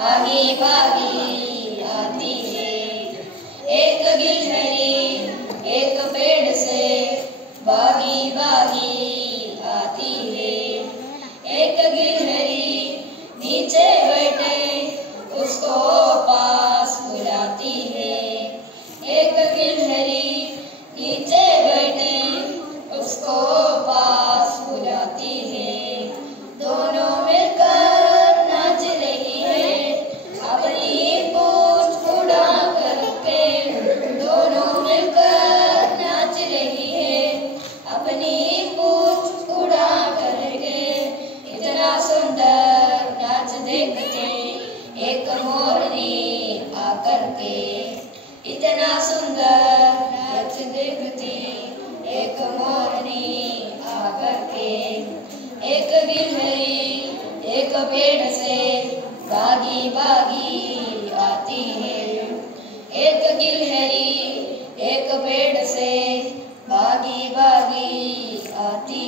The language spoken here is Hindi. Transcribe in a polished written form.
भागी भागी आती है। एक गिलहरी एक पेड़ से भागी भागी आती है। एक गिलहरी नीचे बैठे उसको पास बुलाती है। एक गिलहरी नीचे बैठे उसको पास बुलाती है। दोनों मिलकर नाच रही है अपनी पूंछ उड़ा करके। दोनों मिलकर नाच रही है अपनी पूंछ उड़ा करके। इतना सुंदर नाच देखते एक मोरनी आकर के। इतना सुंदर नाच देखती एक मोरनी आकर के। एक गिलहरी एक पेड़ से भागी भागी आती है। एक गिलहरी एक पेड़ से भागी भागी आती